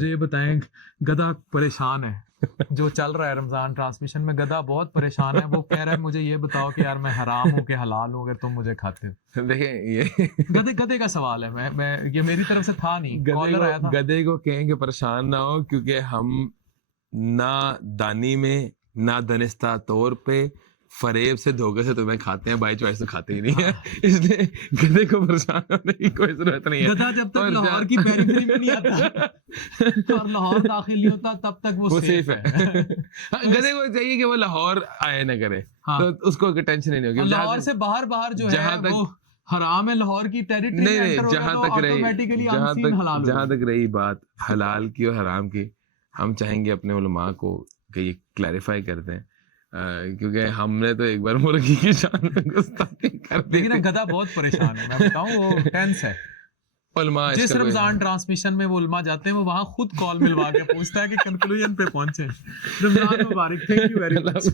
مجھے یہ بتائیں گدھا پریشان ہے جو چل رہا ہے رمضان ٹرانسمیشن میں, گدھا بہت پریشان ہے, وہ کہہ رہا ہے مجھے یہ بتاؤ کہ یار میں حرام ہوں کہ حلال ہوں اگر تم مجھے کھاتے ہو. دیکھیں یہ گدھے کا سوال ہے, میں یہ میری طرف سے تھا نہیں, کالر آیا تھا. گدھے کو کہیں کہ پریشان نہ ہو, کیونکہ ہم نہ دانی میں نہ دانستہ طور پہ فریب سے دھوکے سے تمہیں کھاتے ہیں, بائی چوائس تو کھاتے ہی نہیں ہے, اس لیے گدھے کو پریشان ہونے کی کوئی ضرورت نہیں ہے. گدھا جب تک لاہور کی پیریفری میں نہیں آتا اور لاہور داخل نہیں ہوتا تب تک وہ سیف ہے. گدھے کو چاہیے کہ وہ لاہور آئے نہ کرے, تو اس کو ٹینشن ہی نہیں ہوگی. لاہور سے باہر جو ہے وہ حرام ہے, لاہور کی ٹیریٹری میں انٹر ہوگا تو آٹومیٹکلی انسین حلال ہوگا. جہاں تک رہی بات حلال کی اور حرام کی, ہم چاہیں گے اپنے علماء کو کہ یہ کلیریفائی کر دیں, کیونکہ ہم نے تو ایک بار مرغی کی شان میں گستاخی کر دی. لیکن گدھا بہت پریشان ہے, میں بتاؤں وہ ٹینس ہے. علماء جس رمضان ٹرانسمیشن میں وہ علماء جاتے ہیں وہ وہاں خود کال ملوا کے پوچھتا ہے کہ کنکلوژن پہ پہنچے. رمضان مبارک, تھینک یو ویری مچ.